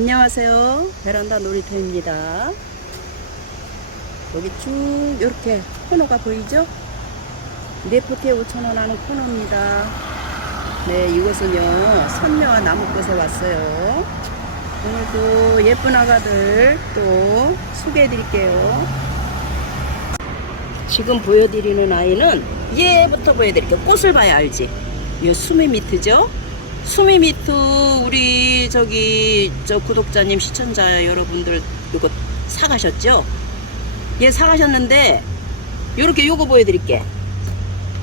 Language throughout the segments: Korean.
안녕하세요. 베란다 놀이터입니다. 여기 쭉 이렇게 코너가 보이죠? 네포트에 5천원 하는 코너입니다. 네, 이곳은요, 선녀와 나무꽃에 왔어요. 오늘도 예쁜 아가들 또 소개해 드릴게요. 지금 보여드리는 아이는 얘부터 보여드릴게요. 꽃을 봐야 알지? 이 수미 미트죠? 수미 미트 우리 저기 저 구독자님 시청자 여러분들 이거 사가셨죠? 얘 사가셨는데 요렇게 요거 보여드릴게.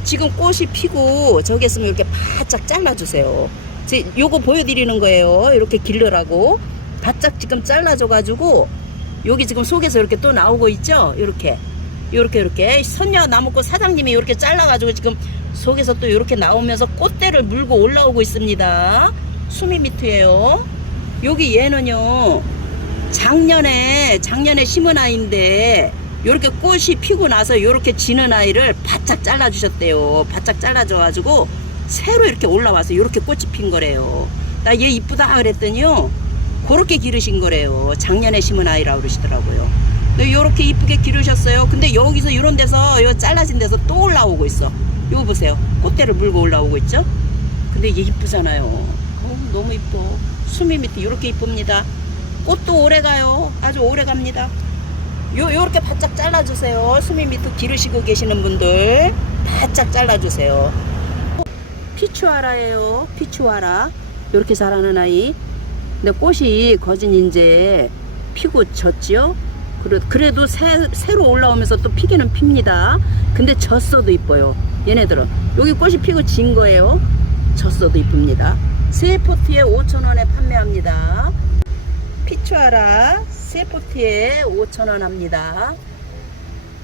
지금 꽃이 피고 저기 있으면 이렇게 바짝 잘라주세요. 제 요거 보여드리는 거예요. 이렇게 길러라고 바짝 지금 잘라줘 가지고 여기 지금 속에서 이렇게 또 나오고 있죠? 이렇게 요렇게 요렇게 선녀 나무꽃 사장님이 이렇게 잘라가지고 지금 속에서 또 이렇게 나오면서 꽃대를 물고 올라오고 있습니다. 수미 미트예요. 여기 얘는요 작년에 작년에 심은 아이인데 이렇게 꽃이 피고 나서 이렇게 지는 아이를 바짝 잘라 주셨대요. 바짝 잘라줘 가지고 새로 이렇게 올라와서 이렇게 꽃이 핀 거래요. 나 얘 이쁘다 그랬더니요 그렇게 기르신 거래요. 작년에 심은 아이라고 그러시더라고요. 이렇게 이쁘게 기르셨어요. 근데 여기서 이런 데서 요 잘라진 데서 또 올라오고 있어. 이거 보세요. 꽃대를 물고 올라오고 있죠? 근데 이게 이쁘잖아요. 어, 너무 이뻐. 수미 밑에 이렇게 이쁩니다. 꽃도 오래 가요. 아주 오래 갑니다. 요, 요렇게 바짝 잘라주세요. 수미 밑에 기르시고 계시는 분들. 바짝 잘라주세요. 피추아라예요. 피추아라. 요렇게 자라는 아이. 근데 꽃이 거진 이제 피고 졌지요? 그래- 그래도 새, 새로 올라오면서 또 피기는 핍니다. 근데 졌어도 이뻐요. 얘네들은. 여기 꽃이 피고 진 거예요. 졌어도 이쁩니다. 세 포트에 5,000원에 판매합니다. 피추아라 세 포트에 5,000원 합니다.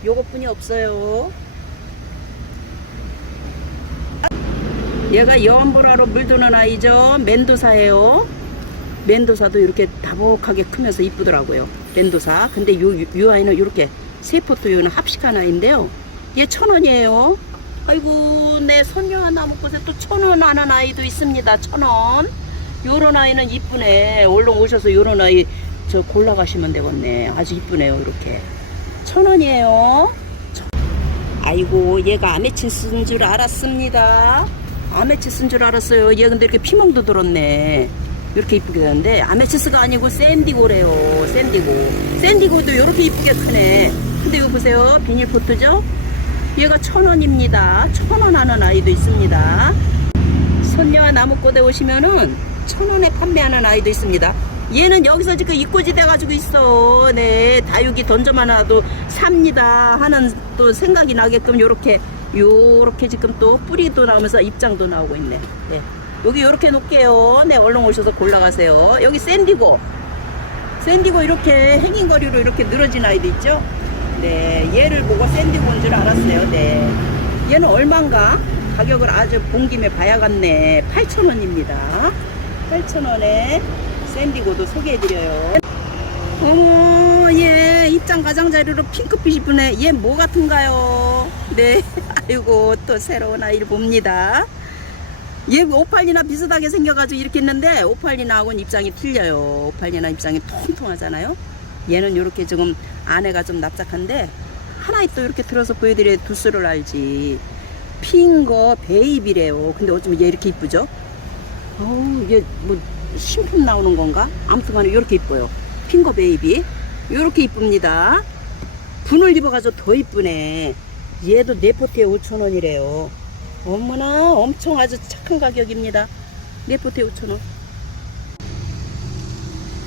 요것뿐이 없어요. 얘가 여원보라로 물드는 아이죠. 멘도사예요. 멘도사도 이렇게 다복하게 크면서 이쁘더라고요. 멘도사. 근데 요, 요, 요 아이는 이렇게 세포트 요는 합식한 아이인데요. 얘 천 원이에요. 아이고, 내 손녀 나무꽃에 또천 원 하는 아이도 있습니다. 천 원. 요런 아이는 이쁘네. 얼른 오셔서 요런 아이 저 골라가시면 되겠네. 아주 이쁘네요. 이렇게. 천 원이에요. 천- 아이고, 얘가 아메치스인 줄 알았습니다. 아메치스인 줄 알았어요. 얘 근데 이렇게 피멍도 들었네. 이렇게 이쁘게 되는데 아메치스가 아니고 샌디고래요. 샌디고. 샌디고도 이렇게 이쁘게 크네. 근데 이거 보세요. 비닐포트죠? 얘가 천 원입니다. 천원 하는 아이도 있습니다. 선녀와 나무꽃에 오시면은 천 원에 판매하는 아이도 있습니다. 얘는 여기서 지금 입꼬지 돼가지고 있어. 네, 다육이 던져만 놔도 삽니다. 하는 또 생각이 나게끔 요렇게 요렇게 지금 또 뿌리도 나오면서 입장도 나오고 있네. 네. 여기 요렇게 놓을게요. 네, 얼른 오셔서 골라가세요. 여기 샌디고. 샌디고 이렇게 행인거리로 이렇게 늘어진 아이도 있죠? 네, 얘를 보고 샌디고인 줄 알았어요. 네. 얘는 얼마인가? 가격을 아주 본 김에 봐야겠네. 8,000원입니다. 8,000원에 샌디고도 소개해드려요. 어머, 얘 입장 가장자리로 핑크빛이 이쁘네. 얘뭐 같은가요? 네, 아이고, 또 새로운 아이를 봅니다. 얘 오팔리나 비슷하게 생겨가지고 이렇게 했는데 오팔리나하고는 입장이 틀려요. 오팔리나 입장이 통통하잖아요. 얘는 이렇게 지금 안에가 좀 납작한데 하나 또 이렇게 들어서 보여드려야 두수를 알지. 핑거 베이비래요. 근데 어쩌면 얘 이렇게 이쁘죠? 어우, 얘뭐 신품 나오는 건가? 아무튼 간에 이렇게 이뻐요. 핑거 베이비. 이렇게 이쁩니다. 분을 입어가지고 더 이쁘네. 얘도 네포트에 5,000원이래요. 어머나, 엄청 아주 착한 가격입니다. 네포트에 5,000원.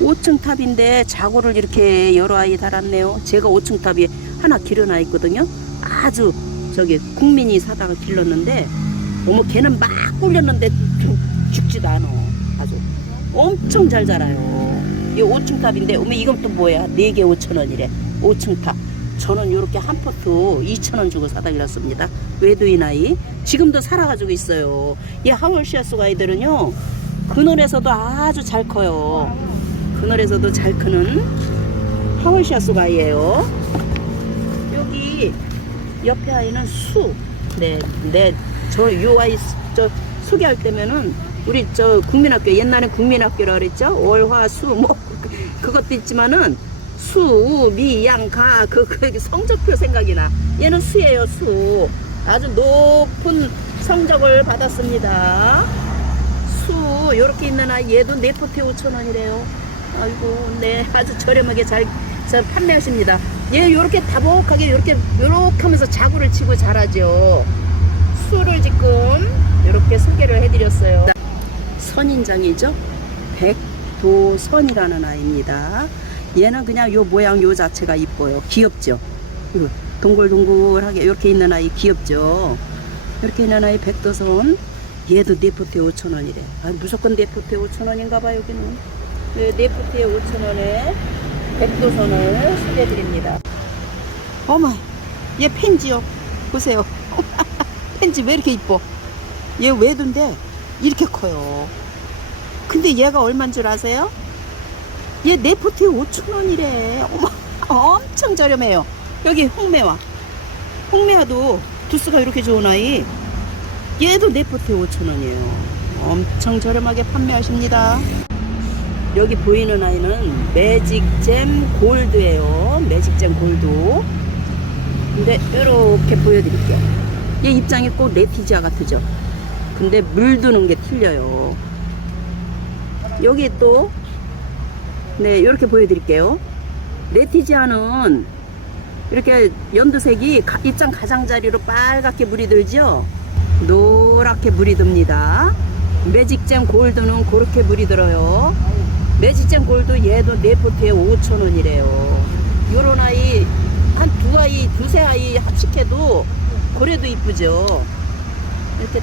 5층 탑인데 자고를 이렇게 여러 아이 달았네요. 제가 5층 탑이 하나 길어나 있거든요. 아주 저기 국민이 사다가 길렀는데 어머 걔는 막 꿀렸는데 좀 죽지도 않아. 아주 엄청 잘 자라요. 이 5층 탑인데 어머 이건 또 뭐야? 4개 5천 원이래. 5층 탑. 저는 이렇게 한 포트 2천 원 주고 사다 길렀습니다. 외도인 아이. 지금도 살아가지고 있어요. 이 하월시아스 아이들은요. 그늘에서도 아주 잘 커요. 그늘에서도 잘 크는 하월시아스 아이예요. 여기 옆에 아이는 수. 네, 네. 저 요 아이 수- 저 소개할 때면은 우리 저 국민학교 옛날에 국민학교라 그랬죠 월화수뭐 그것도 있지만은 수 미 양 가. 그, 그 성적표 생각이 나. 얘는 수예요 수. 아주 높은 성적을 받았습니다. 수 요렇게 있는 아이 얘도 네포테 5천 원이래요. 아이고 네 아주 저렴하게 잘, 잘 판매하십니다. 얘 요렇게 다복하게 요렇게 요렇게 하면서 자구를 치고 자라죠. 수를 지금 이렇게 소개를 해드렸어요. 선인장이죠. 백도선이라는 아이입니다. 얘는 그냥 요 모양 요 자체가 이뻐요. 귀엽죠. 동글동글하게 이렇게 있는 아이 귀엽죠. 이렇게 있는 아이 백도선. 얘도 네포테 5천원이래. 아, 무조건 네포테 5천원인가 봐 여기는. 네, 네포테 5천원에 백도선을 소개해드립니다. 어머, 얘 펜지요. 보세요. 펜지 왜 이렇게 이뻐? 얘 외도인데 이렇게 커요. 근데 얘가 얼만 줄 아세요? 얘 네포트에 5천원이래. 어머, 엄청 저렴해요. 여기 홍매화. 홍매화도 두수가 이렇게 좋은 아이. 얘도 네포트에 5천원이에요. 엄청 저렴하게 판매하십니다. 여기 보이는 아이는 매직잼 골드예요. 매직잼 골드. 근데 이렇게 보여드릴게요. 얘 입장이 꼭 레티지아 같으죠? 근데 물드는 게 틀려요. 여기 또, 네, 이렇게 보여드릴게요. 레티지아는 이렇게 연두색이 가- 입장 가장자리로 빨갛게 물이 들죠? 노랗게 물이 듭니다. 매직잼 골드는 그렇게 물이 들어요. 매직잼 골드 얘도 네 포트에 5,000원이래요. 요런 아이, 한 두 아이, 두세 아이 합식해도 그래도 이쁘죠? 이렇게,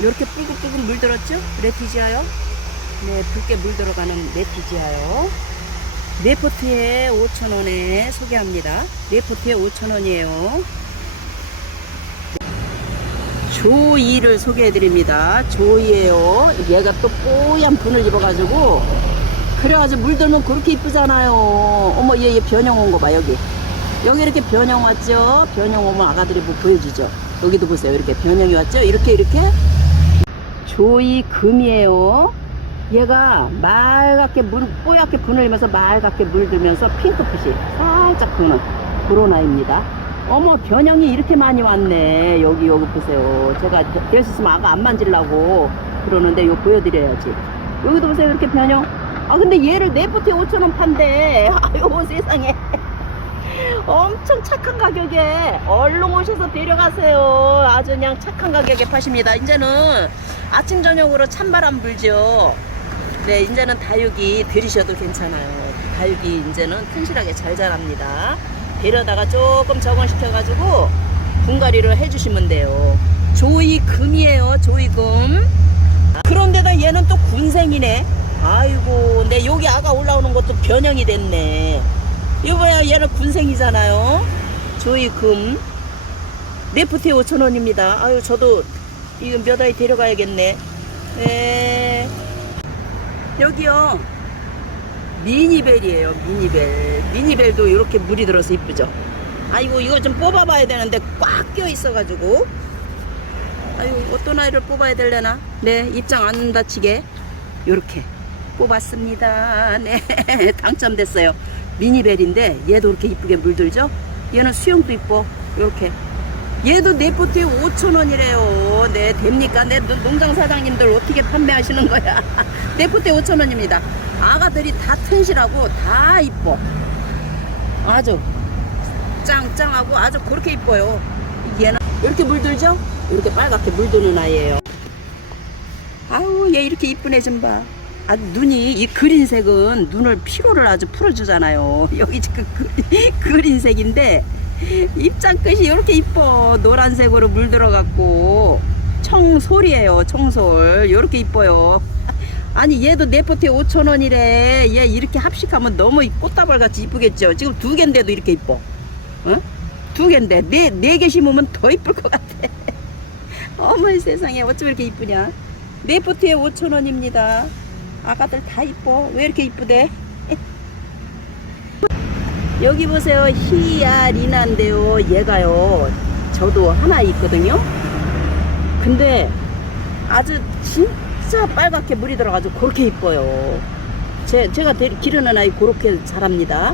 이렇게 뿔긋뿔긋 물들었죠? 레티지아요? 네, 붉게 물들어가는 레티지아요. 네포트에 5,000원에 소개합니다. 네포트에 5,000원이에요. 조이를 소개해드립니다. 조이에요. 얘가 또 뽀얀 분을 입어가지고 그래가지고 물들면 그렇게 이쁘잖아요. 어머 얘, 얘 변형 온 거 봐 여기. 여기 이렇게 변형 왔죠? 변형 오면 아가들이 뭐 보여주죠? 여기도 보세요. 이렇게 변형이 왔죠? 이렇게 이렇게 조이 금이에요. 얘가 말갛게 물, 뽀얗게 분을 입면서 말갛게 물들면서 핑크빛이 살짝 도는 아이입니다. 어머, 변형이 이렇게 많이 왔네. 여기, 여기 보세요. 제가 될 수 있으면 아가 안 만지려고 그러는데 이거 보여드려야지. 여기도 보세요. 이렇게 변형. 아, 근데 얘를 네포트에 5천원 판대. 아유, 세상에. 엄청 착한 가격에 얼른 오셔서 데려가세요. 아주 그냥 착한 가격에 파십니다. 이제는 아침 저녁으로 찬바람 불죠. 네, 이제는 다육이 들이셔도 괜찮아요. 다육이 이제는 튼실하게 잘 자랍니다. 데려다가 조금 적응시켜가지고 분갈이를 해주시면 돼요. 조이금이에요, 조이금. 그런데다 얘는 또 군생이네. 아이고, 내 여기 아가 올라오는 것도 변형이 됐네. 이거야, 얘는 군생이잖아요. 조이금. 네프트에 5천원입니다. 아유, 저도 이거 몇 아이 데려가야겠네. 네. 여기요. 미니벨이에요, 미니벨. 미니벨도 이렇게 물이 들어서 이쁘죠? 아이고, 이거 좀 뽑아봐야 되는데 꽉 껴 있어가지고. 아유, 어떤 아이를 뽑아야 되려나? 네, 입장 안 다치게. 요렇게 뽑았습니다. 네, 당첨됐어요. 미니벨인데 얘도 이렇게 이쁘게 물들죠? 얘는 수영도 이뻐. 요렇게. 얘도 네포트에 5천원이래요. 네, 됩니까? 내 농- 농장 사장님들 어떻게 판매하시는 거야? 네포트에 5천원입니다. 아가들이 다 튼실하고 다 이뻐. 아주 짱짱하고 아주 그렇게 이뻐요. 얘는 이렇게 물들죠? 이렇게 빨갛게 물드는 아이예요. 아우 얘 이렇게 이쁜 애 좀 봐. 아 눈이 이 그린색은 눈을 피로를 아주 풀어주잖아요. 여기 지금 그, 그린색인데 입장 끝이 이렇게 이뻐 노란색으로 물들어갖고 청솔이에요 청솔 이렇게 이뻐요. 아니 얘도 네포트에 5천 원이래. 얘 이렇게 합식하면 너무 이 꽃다발 같이 이쁘겠죠. 지금 두 개인데도 이렇게 이뻐. 어? 두 개인데 네 네 개 심으면 더 이쁠 것 같아. 어머 세상에 어쩜 이렇게 이쁘냐. 네포트에 5천 원입니다. 아가들 다 이뻐. 왜 이렇게 이쁘대? 여기 보세요. 히아리나인데요. 얘가요. 저도 하나 있거든요. 근데 아주 진 진짜 빨갛게 물이 들어가지고 그렇게 이뻐요. 제, 제가 데- 기르는 아이 그렇게 자랍니다.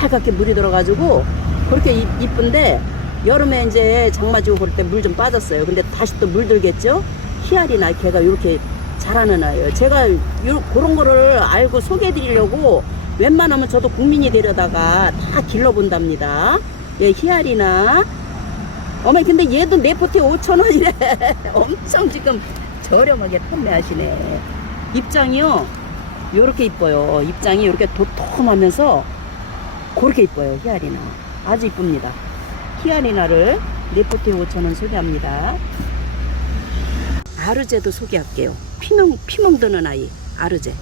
빨갛게 물이 들어가지고 그렇게 이- 이쁜데 여름에 이제 장마 지고 그럴 때 물 좀 빠졌어요. 근데 다시 또 물 들겠죠? 희알이나 걔가 이렇게 자라는 아이예요. 제가 요, 그런 거를 알고 소개해 드리려고 웬만하면 저도 국민이 되려다가 다 길러본답니다. 예, 희알이나 어머니 근데 얘도 네 포트에 5천 원이래. 엄청 지금 저렴하게 판매하시네. 입장이요. 요렇게 이뻐요. 입장이 이렇게 도톰하면서 그렇게 이뻐요. 히아리나. 아주 이쁩니다. 히아리나를 네 포트에 5천 원 소개합니다. 아르제도 소개할게요. 피멍 피멍 드는 아이 아르제.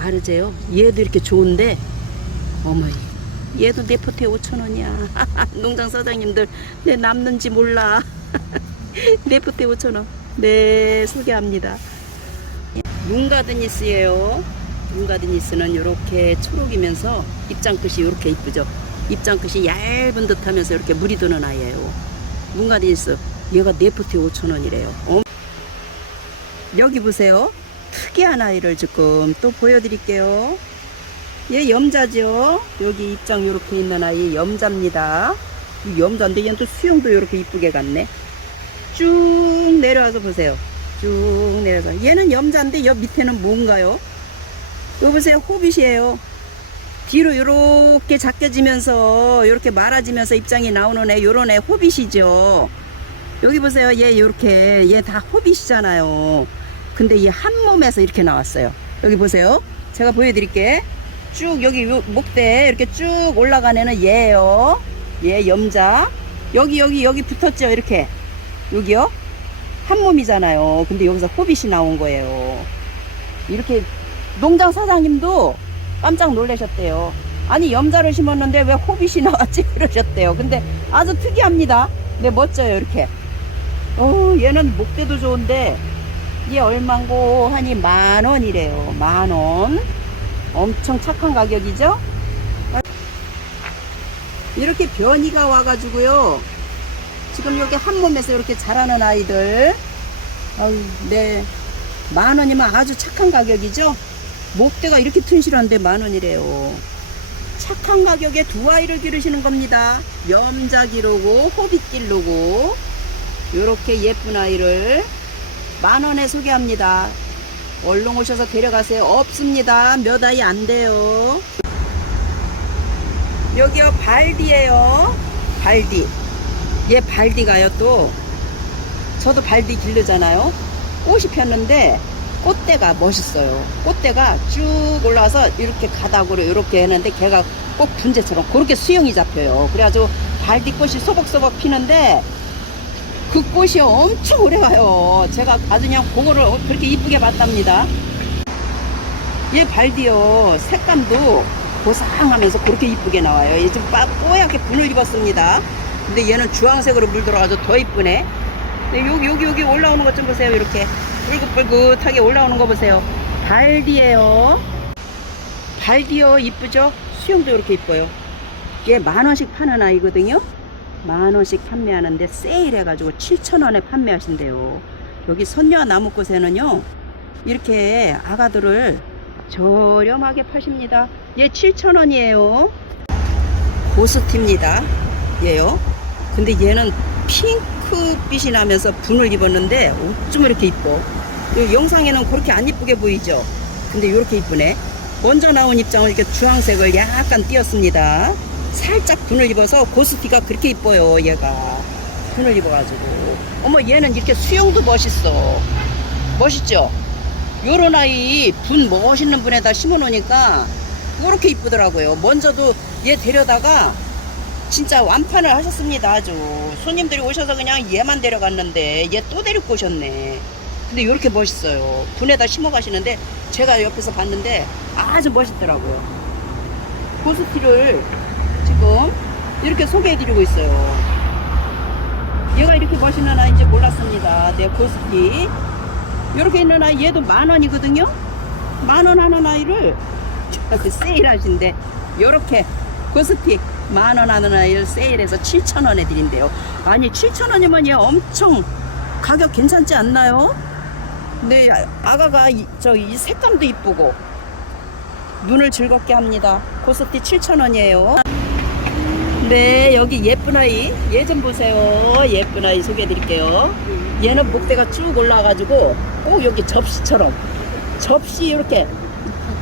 아르제요. 얘도 이렇게 좋은데 어머니 얘도 네 포트에 5천 원이야. 농장 사장님들 내 남는지 몰라. 네 포트에 5천 원. 네 소개합니다. 융가드니스예요. 융가드니스는 이렇게 초록이면서 입장 끝이 이렇게 이쁘죠. 입장 끝이 얇은 듯하면서 이렇게 물이 드는 아이예요. 융가드니스 얘가 네 포트에 5천 원이래요. 어? 여기 보세요. 특이한 아이를 지금 또 보여드릴게요. 얘 염자죠. 여기 입장 이렇게 있는 아이 염자입니다. 이 염자인데 얘는 또 수영도 이렇게 이쁘게 갔네. 쭉 내려와서 보세요. 쭉 내려서 얘는 염자인데 옆 밑에는 뭔가요? 여기 보세요. 호빗이에요. 뒤로 이렇게 작게지면서 이렇게 말아지면서 입장이 나오는 애 요런 애 호빗이죠. 여기 보세요. 얘 이렇게 얘 다 호빗이잖아요. 근데 얘한 몸에서 이렇게 나왔어요. 여기 보세요. 제가 보여드릴게. 쭉 여기 요 목대 이렇게 쭉 올라간 애는 얘예요. 얘 염자. 여기 여기 여기 붙었죠. 이렇게 여기요. 한 몸이잖아요. 근데 여기서 호빗이 나온 거예요. 이렇게 농장 사장님도 깜짝 놀라셨대요. 아니 염자를 심었는데 왜 호빗이 나왔지 그러셨대요. 근데 아주 특이합니다. 네 멋져요 이렇게. 오 얘는 목대도 좋은데 얘 얼만고 하니 만 원이래요. 만 원. 엄청 착한 가격이죠? 이렇게 변이가 와가지고요. 지금 여기 한 몸에서 이렇게 자라는 아이들. 아유, 네. 만 원이면 아주 착한 가격이죠? 목대가 이렇게 튼실한데 만 원이래요. 착한 가격에 두 아이를 기르시는 겁니다. 염자 기르고 호빗 기르고 이렇게 예쁜 아이를 만 원에 소개합니다. 얼른 오셔서 데려가세요. 없습니다. 몇 아이 안 돼요. 여기요 발디예요. 발디. 얘 발디가요 또 저도 발디 기르잖아요. 꽃이 폈는데 꽃대가 멋있어요. 꽃대가 쭉 올라와서 이렇게 가닥으로 이렇게 했는데 걔가 꼭 분재처럼 그렇게 수영이 잡혀요. 그래가지고 발디 꽃이 소복소복 피는데 그 꽃이 엄청 오래 가요. 제가 아주 그냥 그거를 그렇게 이쁘게 봤답니다. 얘 발디요. 색감도 고상하면서 그렇게 이쁘게 나와요. 얘 지금 빠, 뽀얗게 분을 입었습니다. 근데 얘는 주황색으로 물들어가지고 더 이쁘네. 여기, 여기, 여기 올라오는 것 좀 보세요. 이렇게 뿔긋뿔긋하게 올라오는 거 보세요. 발디예요. 발디요. 이쁘죠? 수영도 이렇게 이뻐요. 얘 만 원씩 파는 아이거든요. 만 원씩 판매하는데 세일해가지고 7천 원에 판매하신대요. 여기 선녀 나무꽃에는요 이렇게 아가들을 저렴하게 파십니다. 얘 7천 원이에요. 고스티입니다. 얘요. 근데 얘는 핑크빛이 나면서 분을 입었는데 어쩜 이렇게 이뻐. 이 영상에는 그렇게 안 이쁘게 보이죠? 근데 이렇게 이쁘네. 먼저 나온 입장은 이렇게 주황색을 약간 띄었습니다. 살짝 분을 입어서 고스티가 그렇게 이뻐요, 얘가. 분을 입어가지고. 어머, 얘는 이렇게 수영도 멋있어. 멋있죠? 요런 아이 분 멋있는 분에다 심어 놓으니까 그렇게 이쁘더라고요. 먼저도 얘 데려다가 진짜 완판을 하셨습니다. 아주. 손님들이 오셔서 그냥 얘만 데려갔는데 얘 또 데리고 오셨네. 근데 이렇게 멋있어요. 분에다 심어 가시는데 제가 옆에서 봤는데 아주 멋있더라고요. 고스티를 지금 이렇게 소개해 드리고 있어요. 얘가 이렇게 멋있는 아이인지 몰랐습니다. 네, 고스티. 이렇게 있는 아이 얘도 만 원이거든요. 만 원 하는 아이를 세일하신데 이렇게 고스티 만원 하는 아이를 세일해서 7천 원에 드린대요. 아니 7천 원이면 얘 엄청 가격 괜찮지 않나요? 네, 아- 아가가 이, 저이 색감도 이쁘고 눈을 즐겁게 합니다. 고스티 7,000원이에요. 네, 여기 예쁜 아이 얘 좀 보세요. 예쁜 아이 소개해 드릴게요. 얘는 목대가 쭉 올라와가지고 꼭 여기 접시처럼 접시 이렇게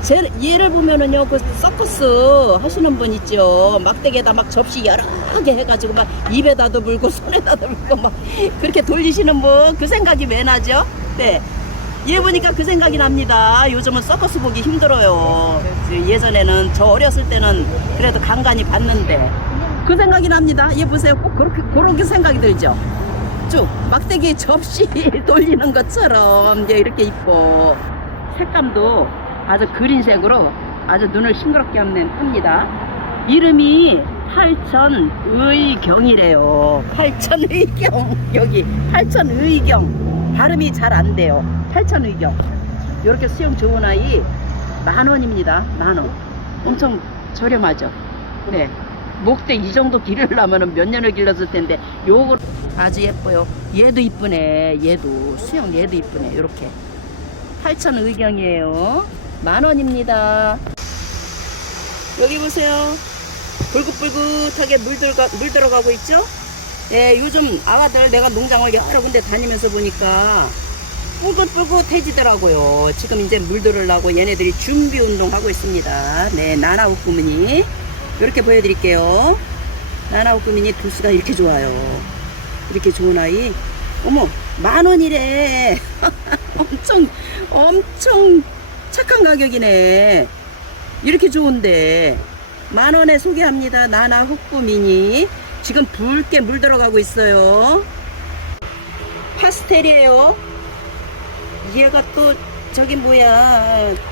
제, 얘를 보면은요 그 서커스 하시는 분 있죠 막대기에다 막 접시 여러 개 해가지고 막 입에다도 물고 손에다도 물고 막 그렇게 돌리시는 분 그 생각이 왜 나죠? 네. 얘 보니까 그 생각이 납니다. 요즘은 서커스 보기 힘들어요. 예전에는 저 어렸을 때는 그래도 간간히 봤는데 그 생각이 납니다. 얘 보세요. 꼭 그렇게 그렇게 생각이 들죠. 쭉 막대기 접시 돌리는 것처럼 이제 이렇게 있고 색감도 아주 그린색으로 아주 눈을 싱그럽게 하는 합니다. 이름이 팔천의경이래요. 팔천의경 여기 팔천의경 발음이 잘 안 돼요. 팔천의경 이렇게 수영 좋은 아이 만 원입니다. 만 원. 엄청 저렴하죠. 네. 목대 이 정도 기르려면 몇 년을 길렀을 텐데 요거 아주 예뻐요. 얘도 이쁘네. 얘도 수영 얘도 이쁘네. 이렇게 8천 의경이에요. 만 원입니다. 여기 보세요. 불긋불긋하게 물, 들어가, 물 들어가고 있죠? 예, 요즘 아가들 내가 농장을 여러 군데 다니면서 보니까 뿔긋뿔긋해지더라고요. 지금 이제 물 들으려고 얘네들이 준비 운동 하고 있습니다. 네, 나나우꾸미니. 이렇게 보여드릴게요. 나나우꾸미니 도수가 이렇게 좋아요. 이렇게 좋은 아이. 어머, 만 원이래. 엄청, 엄청 착한 가격이네. 이렇게 좋은데. 만 원에 소개합니다. 나나 흑구 미니. 지금 붉게 물 들어가고 있어요. 파스텔이에요. 얘가 또 저기 뭐야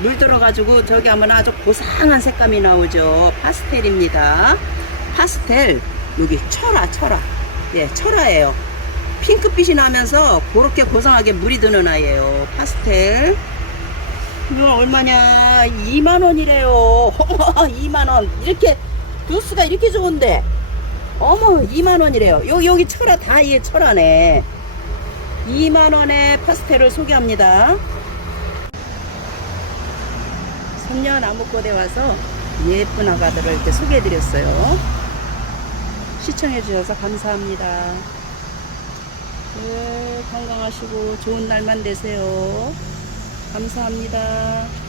물 들어가지고 저기 하면 아주 고상한 색감이 나오죠. 파스텔입니다. 파스텔 여기 철화 철화 예 철화예요. 핑크빛이 나면서 그렇게 고상하게 물이 드는 아이예요. 파스텔. 이거 얼마냐? 2만 원이래요. 어머, 2만 원. 이렇게 도수가 이렇게 좋은데. 어머, 2만 원이래요. 여기 여기 철화 다 이게 철화네. 2만 원의 파스텔을 소개합니다. 선녀 나무꽃에 와서 예쁜 아가들을 이렇게 소개해 드렸어요. 시청해 주셔서 감사합니다. 네, 건강하시고 좋은 날만 되세요. 감사합니다.